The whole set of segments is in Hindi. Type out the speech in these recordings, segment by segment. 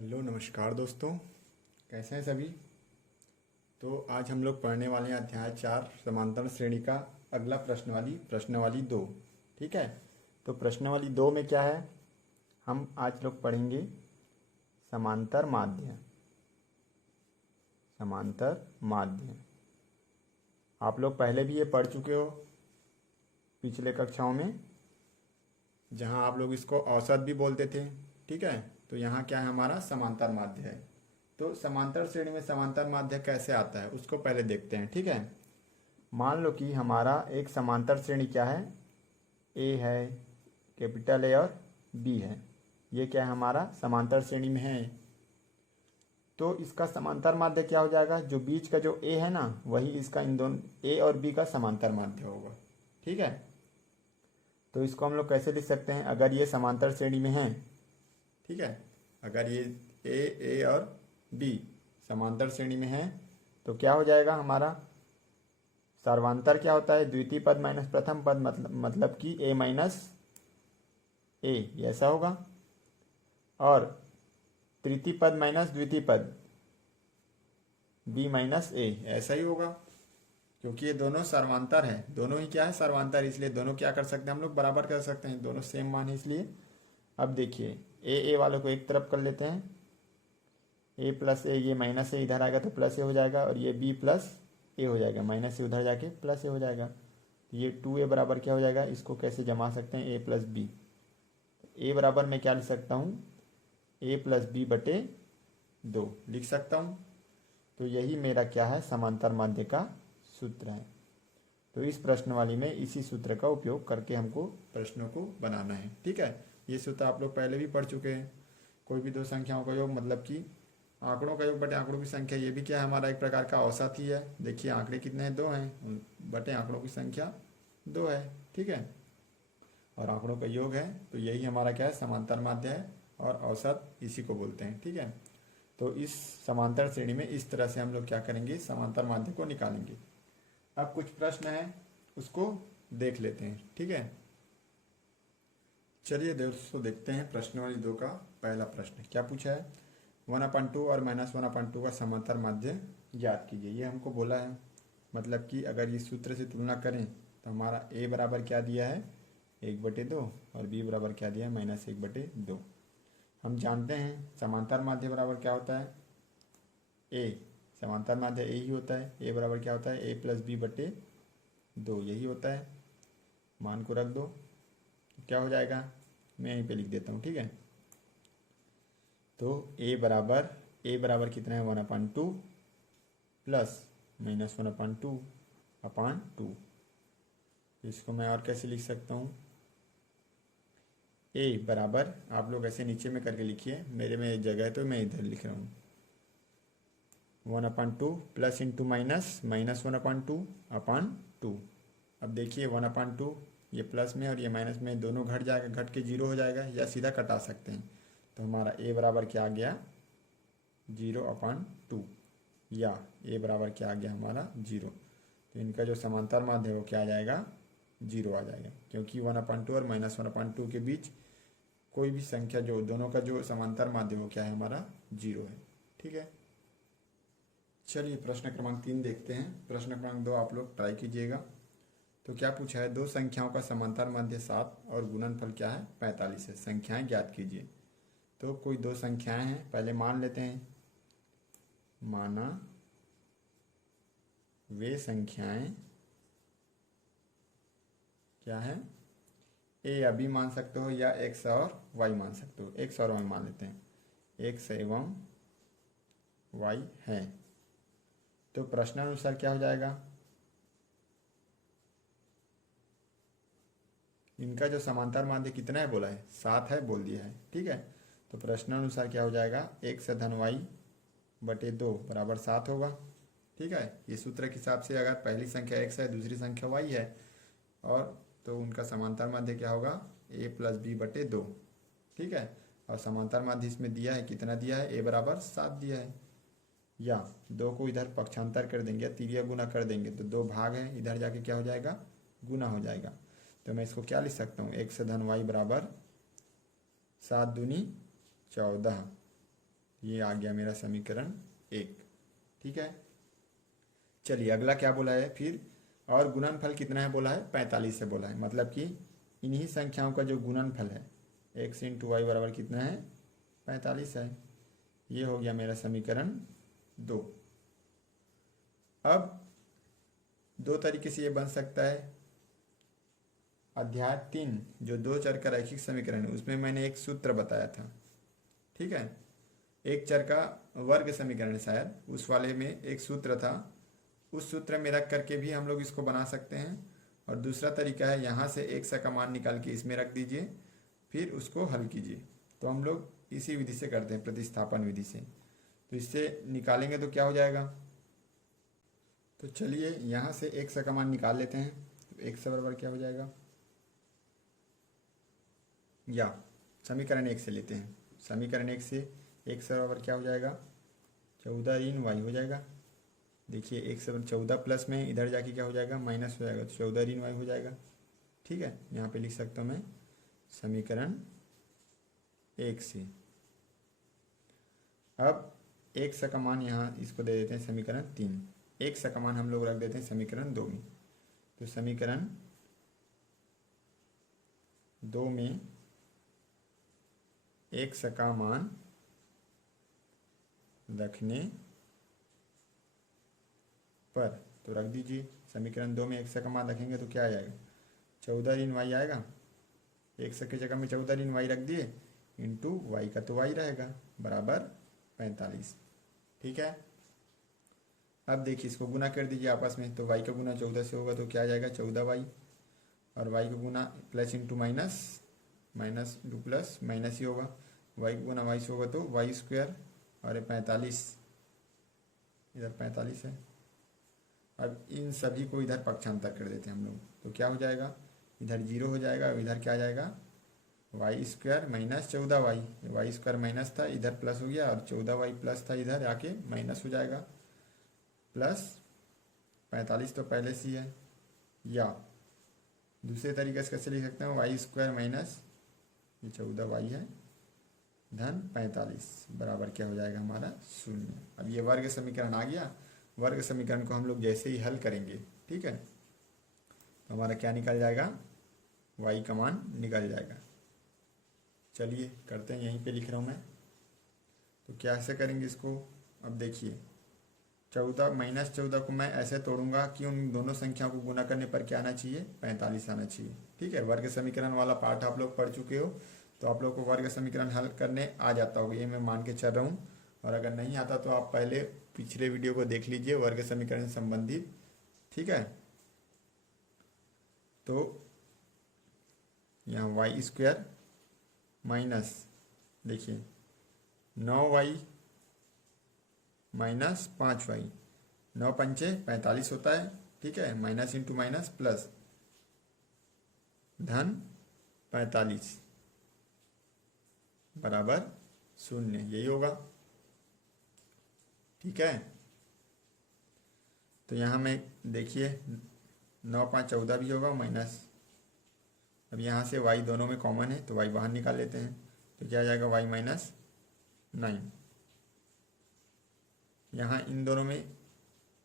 हेलो नमस्कार दोस्तों, कैसे हैं सभी। तो आज हम लोग पढ़ने वाले हैं अध्याय 4 समांतर श्रेणी का अगला प्रश्नावली 2। ठीक है। तो प्रश्नावली 2 में क्या है, हम आज लोग पढ़ेंगे समांतर माध्य। समांतर माध्य आप लोग पहले भी ये पढ़ चुके हो पिछले कक्षाओं में, जहाँ आप लोग इसको औसत भी बोलते थे। ठीक है। तो यहाँ क्या है, हमारा समांतर माध्य है। तो समांतर श्रेणी में समांतर माध्य कैसे आता है उसको पहले देखते हैं। ठीक है। मान लो कि हमारा एक समांतर श्रेणी क्या है, ए है, कैपिटल ए और बी है। ये क्या है, हमारा समांतर श्रेणी में है। तो इसका समांतर माध्य क्या हो जाएगा, जो बीच का जो ए है ना, वही इसका इन दोनों ए और बी का समांतर माध्य होगा। ठीक है। तो इसको हम लोग कैसे लिख सकते हैं, अगर ये समांतर श्रेणी में है। ठीक है। अगर ये ए और बी समांतर श्रेणी में है तो क्या हो जाएगा, हमारा सर्वांतर क्या होता है, द्वितीय पद माइनस प्रथम पद, मतलब कि ए माइनस ए, ऐसा होगा। और तृतीय पद माइनस द्वितीय पद, बी माइनस ए, ऐसा ही होगा। क्योंकि ये दोनों सर्वांतर है, दोनों ही क्या है, सर्वांतर, इसलिए दोनों क्या कर सकते हैं, हम लोग बराबर कर सकते हैं, दोनों सेम मान है इसलिए। अब देखिए ए वालों को एक तरफ कर लेते हैं, ए प्लस ए, ये माइनस ए इधर आएगा तो प्लस ए हो जाएगा, और ये बी प्लस ए हो जाएगा, माइनस ए उधर जाके प्लस ए हो जाएगा। तो ये 2a बराबर क्या हो जाएगा, इसको कैसे जमा सकते हैं, ए प्लस बी। ए बराबर मैं क्या लिख सकता हूँ, ए प्लस बी बटे 2 लिख सकता हूँ। तो यही मेरा क्या है, समांतर माध्य का सूत्र है। तो इस प्रश्नवाली में इसी सूत्र का उपयोग करके हमको प्रश्नों को बनाना है। ठीक है। ये सूत्र आप लोग पहले भी पढ़ चुके हैं। कोई भी दो संख्याओं का योग मतलब कि आंकड़ों का योग बटे आंकड़ों की संख्या, ये भी क्या है, हमारा एक प्रकार का औसत ही है। देखिए आंकड़े कितने हैं, 2 हैं, बटे आंकड़ों की संख्या 2 है। ठीक है। और आंकड़ों का योग है, तो यही हमारा क्या है, समांतर माध्य है, और औसत इसी को बोलते हैं। ठीक है। तो इस समांतर श्रेणी में इस तरह से हम लोग क्या करेंगे, समांतर माध्य को निकालेंगे। अब कुछ प्रश्न है उसको देख लेते हैं। ठीक है। चलिए दोस्तों देखते हैं प्रश्नावली 2 का पहला प्रश्न क्या पूछा है। 1/2 और -1/2 का समांतर माध्य ज्ञात कीजिए। ये हमको बोला है, मतलब कि अगर इस सूत्र से तुलना करें तो हमारा a बराबर क्या दिया है, 1/2, और b बराबर क्या दिया है, -1/2। हम जानते हैं समांतर माध्य बराबर क्या होता है, a, समांतर माध्य a ही होता है। a बराबर क्या होता है, a प्लस बी बटे 2, यही होता है। मान को रख दो, तो क्या हो जाएगा, मैं यहीं पे लिख देता हूँ। ठीक है। तो a बराबर कितना है, 1/2 प्लस -1/2/2। इसको मैं और कैसे लिख सकता हूँ, a बराबर, आप लोग ऐसे नीचे में करके लिखिए, मेरे में एक जगह है तो मैं इधर लिख रहा हूँ। 1/2 प्लस इंटू माइनस -1/2/2। अब देखिए 1/2 ये प्लस में और ये माइनस में, दोनों घट जाएगा, घट के 0 हो जाएगा, या सीधा कटा सकते हैं। तो हमारा a बराबर क्या आ गया, 0/2, या a बराबर क्या आ गया हमारा 0। तो इनका जो समांतर माध्य है वो क्या आ जाएगा, 0 आ जाएगा, क्योंकि 1/2 और -1/2 के बीच कोई भी संख्या, जो दोनों का जो समांतर माध्य वो क्या है, हमारा 0 है। ठीक है। चलिए प्रश्न क्रमांक 3 देखते हैं। प्रश्न क्रमांक 2 आप लोग ट्राई कीजिएगा। तो क्या पूछा है, दो संख्याओं का समांतर माध्य 7 और गुणनफल क्या है, 45 है, संख्याएं ज्ञात कीजिए। तो कोई दो संख्याएं हैं, पहले मान लेते हैं। माना वे संख्याएं क्या है, ए या बी मान सकते हो, या एक्स और वाई मान सकते हो। एक्स और वाई मान लेते हैं, एक्स एवं वाई है। तो प्रश्नानुसार क्या हो जाएगा, इनका जो समांतर माध्य कितना है बोला है, 7 है, बोल दिया है। ठीक है। तो प्रश्नानुसार क्या हो जाएगा, एक्स धन वाई बटे 2 बराबर 7 होगा। ठीक है। ये सूत्र के हिसाब से अगर पहली संख्या एक्स है, दूसरी संख्या वाई है, और तो उनका समांतर माध्य क्या होगा, a प्लस बी बटे 2। ठीक है। और समांतर माध्य इसमें दिया है, कितना दिया है, a बराबर 7 दिया है। या 2 को इधर पक्षांतर कर देंगे, या तिर्या गुना कर देंगे, तो 2 भाग है, इधर जाके क्या हो जाएगा, गुना हो जाएगा। तो मैं इसको क्या लिख सकता हूँ, एक्स धन वाई बराबर 7 दूनी 14, ये आ गया मेरा समीकरण 1। ठीक है, चलिए अगला क्या बोला है फिर। और गुणनफल कितना है बोला है, 45 से बोला है, मतलब कि इन्हीं संख्याओं का जो गुणनफल है x इंटू वाई बराबर कितना है, 45 है। ये हो गया मेरा समीकरण 2। अब दो तरीके से ये बन सकता है। अध्याय 3 जो दो चर का रैखिक समीकरण है उसमें मैंने एक सूत्र बताया था। ठीक है, एक चर का वर्ग समीकरण शायद, उस वाले में एक सूत्र था, उस सूत्र में रख करके भी हम लोग इसको बना सकते हैं। और दूसरा तरीका है यहाँ से x का मान निकाल के इसमें रख दीजिए, फिर उसको हल कीजिए। तो हम लोग इसी विधि से करते हैं, प्रतिस्थापन विधि से। तो इससे निकालेंगे तो क्या हो जाएगा, तो चलिए यहाँ से x का मान निकाल लेते हैं। तो x बराबर क्या हो जाएगा, या समीकरण 1 से लेते हैं। समीकरण 1 से x बराबर क्या हो जाएगा, 14 ऋण y हो जाएगा। देखिए x बराबर 14 प्लस में इधर जाके क्या हो जाएगा, माइनस हो जाएगा, तो 14 ऋण y हो जाएगा। ठीक है, यहाँ पे लिख सकता हूँ मैं समीकरण 1 से। अब x का मान यहाँ इसको दे देते हैं समीकरण 3, x का मान हम लोग रख देते हैं समीकरण 2 में। तो समीकरण 2 में x का मान रखने पर, तो रख दीजिए समीकरण 2 में x का मान रखेंगे तो क्या आ जाएगा, 14 ऋण y आएगा। x की जगह में 14 ऋण y रख दिए, इंटू y का तो y रहेगा, बराबर 45। ठीक है, अब देखिए इसको गुना कर दीजिए आपस में। तो y का गुना 14 से होगा तो क्या आ जाएगा, 14y, और y का गुना plus into minus, minus into plus, minus ही होगा। y का गुना y से होगा तो वाई स्क्वायर, और 45, इधर 45 है। अब इन सभी को इधर पक्षांतर कर देते हैं हम लोग, तो क्या हो जाएगा, इधर 0 हो जाएगा, और इधर क्या आ जाएगा, y square minus 14y, y square minus था इधर प्लस हो गया, और 14y प्लस था इधर आके माइनस हो जाएगा, प्लस 45 तो पहले से ही है। या दूसरे तरीके से कैसे लिख सकते हैं, वाई स्क्वायर माइनस ये 14y है धन 45 बराबर क्या हो जाएगा हमारा 0। अब ये वर्ग समीकरण आ गया। वर्ग समीकरण को हम लोग जैसे ही हल करेंगे, ठीक है, तो हमारा क्या निकल जाएगा, y का मान निकल जाएगा। चलिए करते हैं, यहीं पे लिख रहा हूँ मैं। तो क्या ऐसे करेंगे इसको, अब देखिए 14 माइनस 14 को मैं ऐसे तोड़ूंगा कि उन दोनों संख्याओं को गुना करने पर क्या आना चाहिए, 45 आना चाहिए। ठीक है, वर्ग समीकरण वाला पार्ट आप लोग पढ़ चुके हो, तो आप लोग को वर्ग समीकरण हल करने आ जाता होगा, ये मैं मान के चल रहा हूँ। और अगर नहीं आता तो आप पहले पिछले वीडियो को देख लीजिए वर्ग समीकरण से संबंधित। ठीक है, तो यहाँ वाई स्क्वायर माइनस, देखिए 9y माइनस 5y, 9 पंचे 45 होता है। ठीक है, माइनस इंटू माइनस प्लस, धन 45 बराबर 0, यही होगा। ठीक है, तो यहाँ में देखिए 9 5 14 भी होगा माइनस, अब यहाँ से y दोनों में कॉमन है तो y बाहर निकाल लेते हैं, तो क्या आ जाएगा y माइनस 9। यहाँ इन दोनों में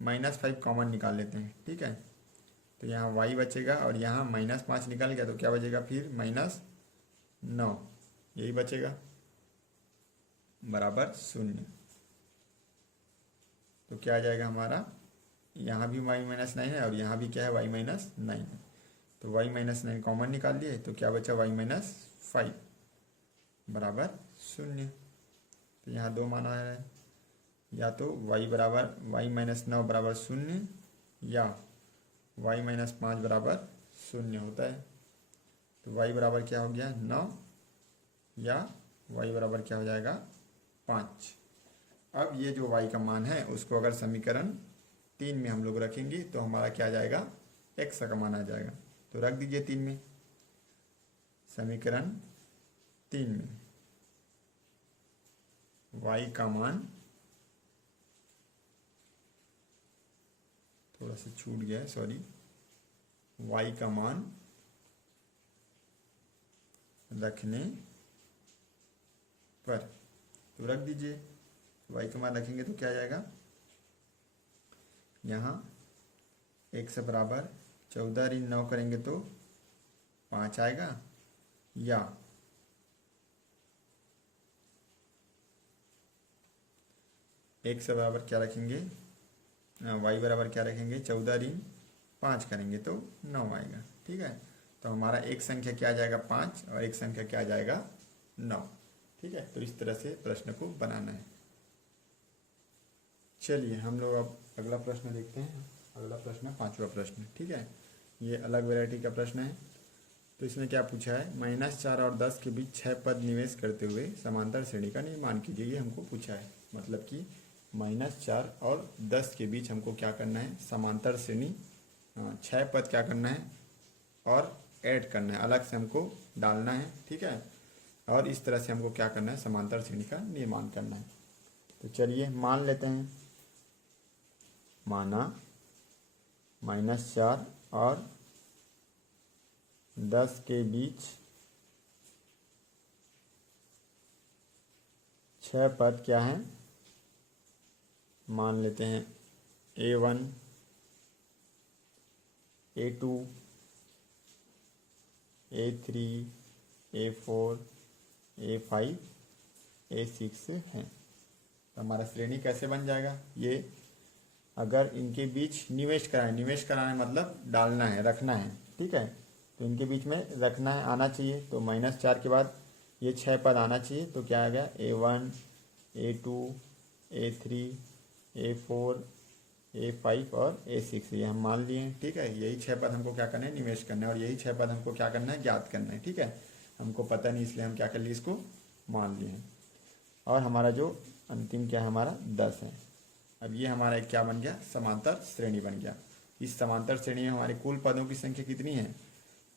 -5 कॉमन निकाल लेते हैं। ठीक है, तो यहाँ y बचेगा, और यहाँ -5 निकाल गया तो क्या बचेगा फिर -9, यही बचेगा बराबर 0। तो क्या आ जाएगा हमारा, यहाँ भी y माइनस 9 है, और यहाँ भी क्या है y माइनस 9 है, तो y माइनस 9 कॉमन निकाल लिए तो क्या बचा y माइनस 5 बराबर 0। तो यहाँ दो मान आ रहा है, या तो y बराबर y माइनस 9 बराबर 0, या y माइनस 5 बराबर 0 होता है। तो y बराबर क्या हो गया 9, या y बराबर क्या हो जाएगा 5। अब ये जो y का मान है उसको अगर समीकरण 3 में हम लोग रखेंगे तो हमारा क्या आ जाएगा, x का मान आ जाएगा। तो रख दीजिए 3 में, समीकरण 3 में y का मान, थोड़ा सा छूट गया है सॉरी, y का मान रखने पर, तो रख दीजिए वाई का मान रखेंगे तो क्या आ जाएगा, यहाँ x बराबर 14 ऋण 9 करेंगे तो 5 आएगा, या x बराबर क्या रखेंगे, y बराबर क्या रखेंगे, 14 ऋण 5 करेंगे तो 9 आएगा। ठीक है, तो हमारा एक संख्या क्या आ जाएगा 5 और एक संख्या क्या आ जाएगा 9। ठीक है, तो इस तरह से प्रश्न को बनाना है। चलिए हम लोग अब अगला प्रश्न देखते हैं। अगला प्रश्न 5वां प्रश्न। ठीक है, ये अलग वैरायटी का प्रश्न है। तो इसमें क्या पूछा है, -4 और 10 के बीच 6 पद निवेश करते हुए समांतर श्रेणी का निर्माण कीजिए। ये हमको पूछा है, मतलब कि -4 और 10 के बीच हमको क्या करना है, समांतर श्रेणी 6 पद क्या करना है और ऐड करना है, अलग से हमको डालना है। ठीक है, और इस तरह से हमको क्या करना है, समांतर श्रेणी का निर्माण करना है। तो चलिए मान लेते हैं, माना -4 और 10 के बीच 6 पद क्या हैं, मान लेते हैं A1 A2 A3 A4 A5 A6 हैं। तो हमारा श्रेणी कैसे बन जाएगा, ये अगर इनके बीच निवेश कराएं, निवेश कराना मतलब डालना है, रखना है। ठीक है, तो इनके बीच में रखना है, आना चाहिए। तो -4 के बाद ये 6 पद आना चाहिए। तो क्या आ गया, A1 A2 A3 A4 A5 और A6, ये हम मान लिए हैं। ठीक है, यही 6 पद हमको क्या करना है, निवेश करना है, और यही 6 पद हमको क्या करना है, ज्ञात करना है। ठीक है, हमको पता नहीं इसलिए हम क्या कर लिए, इसको मान लिए हैं। और हमारा जो अंतिम क्या है, हमारा 10 है। अब ये हमारा एक क्या बन गया, समांतर श्रेणी बन गया। इस समांतर श्रेणी में हमारे कुल पदों की संख्या कितनी है,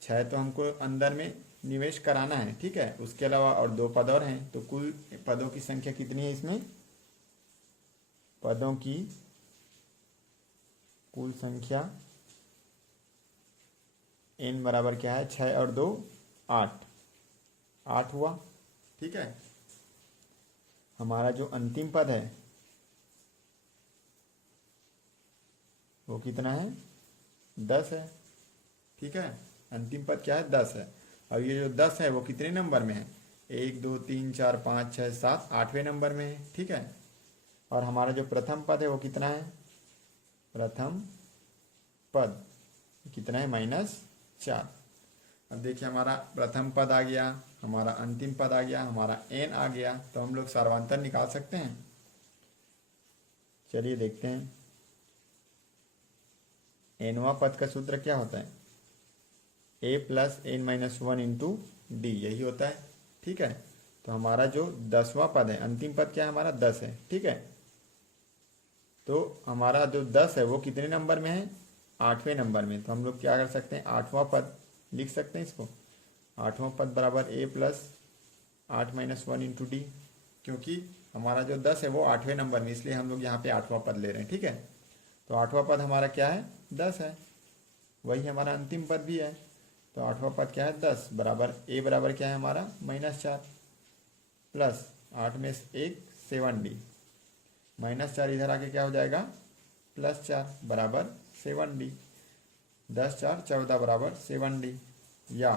6। तो हमको अंदर में निवेश कराना है। ठीक है, उसके अलावा और 2 पद और हैं, तो कुल पदों की संख्या कितनी है, इसमें पदों की कुल संख्या n बराबर क्या है, 6 और 2 8 हुआ। ठीक है, हमारा जो अंतिम पद है वो कितना है, 10 है। ठीक है, अंतिम पद क्या है, 10 है। अब ये जो 10 है वो कितने नंबर में है, 1 2 3 4 5 6 7 8वें नंबर में है। ठीक है, और हमारा जो प्रथम पद है वो कितना है, प्रथम पद कितना है, -4। अब देखिए हमारा प्रथम पद आ गया, हमारा अंतिम पद आ गया, हमारा n आ गया। तो हम लोग सर्वांतर निकाल सकते हैं। चलिए देखते हैं, nवां पद का सूत्र क्या होता है, a + n - 1 × d, यही होता है। ठीक है, तो हमारा जो 10वां पद है, अंतिम पद क्या है, हमारा 10 है। ठीक है, तो हमारा जो 10 है वो कितने नंबर में है, 8वें नंबर में। तो हम लोग क्या कर सकते हैं, 8वां पद लिख सकते हैं इसको। 8वां पद बराबर a + 8 - 1 × d, क्योंकि हमारा जो 10 है वो 8वें नंबर में, इसलिए हम लोग यहाँ पे 8वां पद ले रहे हैं। ठीक है, तो 8वां पद हमारा क्या है, 10 है, वही हमारा अंतिम पद भी है। तो 8वां पद क्या है, 10 बराबर a बराबर क्या है हमारा, -4 प्लस 8 में 1 7d, -4 इधर आके क्या हो जाएगा, +4 बराबर 7d। 10 4 14 बराबर 7d, या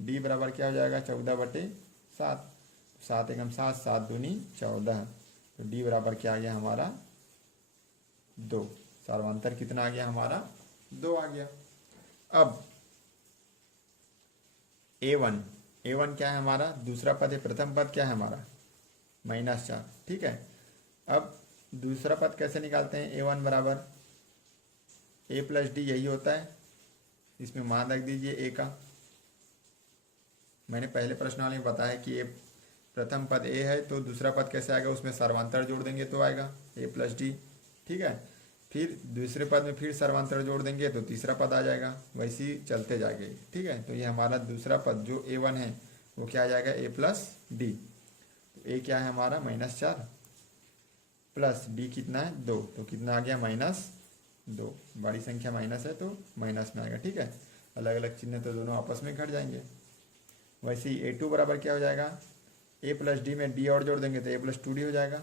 d बराबर क्या हो जाएगा, 14/7। 7 एकम 7 7 दूनी 14। तो d बराबर क्या आ गया हमारा, 2। सर्वांतर कितना आ गया हमारा, 2 आ गया। अब A1 क्या है हमारा, दूसरा पद है, प्रथम पद क्या है हमारा, -4। ठीक है, अब दूसरा पद कैसे निकालते हैं, A1 बराबर a + d, यही होता है। इसमें मान रख दीजिए a का। मैंने पहले प्रश्न वाले में बताया कि प्रथम पद a है, तो दूसरा पद कैसे आएगा, उसमें सर्वांतर जोड़ देंगे तो आएगा a + d। ठीक है, फिर दूसरे पद में फिर सर्वांतर जोड़ देंगे तो तीसरा पद आ जाएगा, वैसे ही चलते जाएंगे। ठीक है, तो ये हमारा दूसरा पद जो A1 है वो क्या आ जाएगा, a + d। तो a क्या है हमारा, -4 प्लस d कितना है, 2। तो कितना आ गया, -2। बड़ी संख्या माइनस है तो माइनस में आएगा। ठीक है, अलग अलग चिन्ह तो दोनों आपस में घट जाएंगे। वैसे ही A2 बराबर क्या हो जाएगा, a + d में d और जोड़ देंगे तो a + 2d हो जाएगा।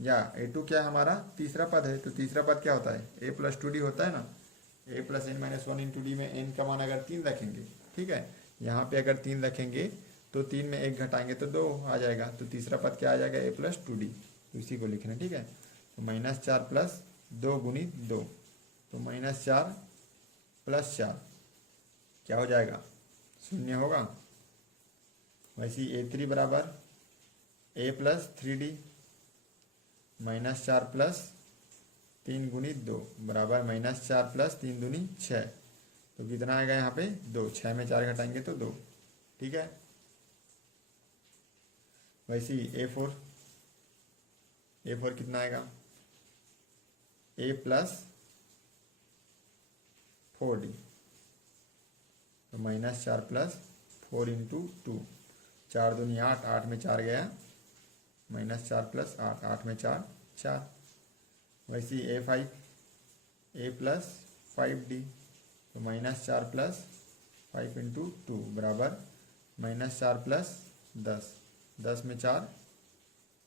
या a2 क्या है हमारा तीसरा पद है, तो तीसरा पद क्या होता है a प्लस टू डी होता है ना। a plus n minus one into d में n का मान अगर 3 रखेंगे, ठीक है, यहाँ पे अगर 3 रखेंगे तो 3 में 1 घटाएंगे तो 2 आ जाएगा, तो तीसरा पद क्या आ जाएगा a प्लस टू डी, तो इसी को लिखना है, ठीक है। तो -4 प्लस 2 गुणित 2, तो -4 प्लस 4 क्या हो जाएगा 0 होगा। वैसे a3 बराबर a plus three D -4 plus 3 गुणित 2 बराबर -4 प्लस 3 दूनी 6, तो कितना आएगा यहाँ पे 2, 6 में 4 घटाएंगे तो 2, ठीक है। वैसे ही a4 कितना आएगा a प्लस 4d, तो -4 प्लस 4 इंटू 2, 4 दूनी 8, 8 में 4 गया, -4 प्लस 8, 8 में 4 4। वैसे ही a5 a प्लस 5d, तो -4 प्लस 5 इंटू 2 बराबर -4 प्लस 10, 10 में 4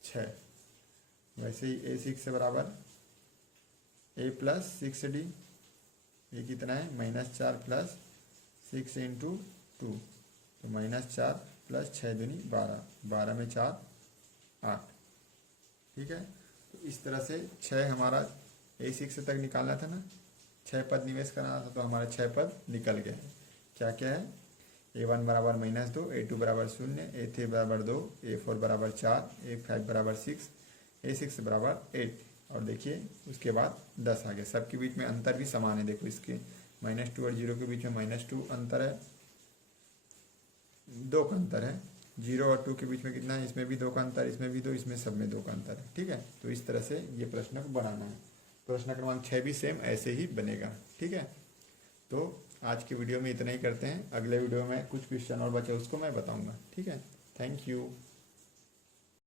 6। वैसे ही a6 से बराबर a प्लस 6d, ये कितना है -4 प्लस 6 इंटू 2, तो -4 प्लस 6 दूनी 12, 12 में 4 8, ठीक है। तो इस तरह से 6 हमारा a6 तक निकालना था ना, 6 पद निवेश करना था, तो हमारा 6 पद निकल गए। क्या क्या है a1 बराबर -2, a2 बराबर 0, a3 बराबर 2, a4 बराबर 4, a5 बराबर 6, a6 बराबर 8, और देखिए उसके बाद 10 आ गया। सबके बीच में अंतर भी समान है, देखो इसके -2 और 0 के बीच में -2 अंतर है, 2 का अंतर है, 0 और 2 के बीच में कितना है, इसमें भी 2 का अंतर, इसमें भी 2, इसमें सब में 2 का अंतर है, ठीक है। तो इस तरह से ये प्रश्न को बनाना है। प्रश्न क्रमांक 6 भी सेम ऐसे ही बनेगा, ठीक है। तो आज के वीडियो में इतना ही करते हैं, अगले वीडियो में कुछ क्वेश्चन और बचे उसको मैं बताऊंगा, ठीक है। Thank you.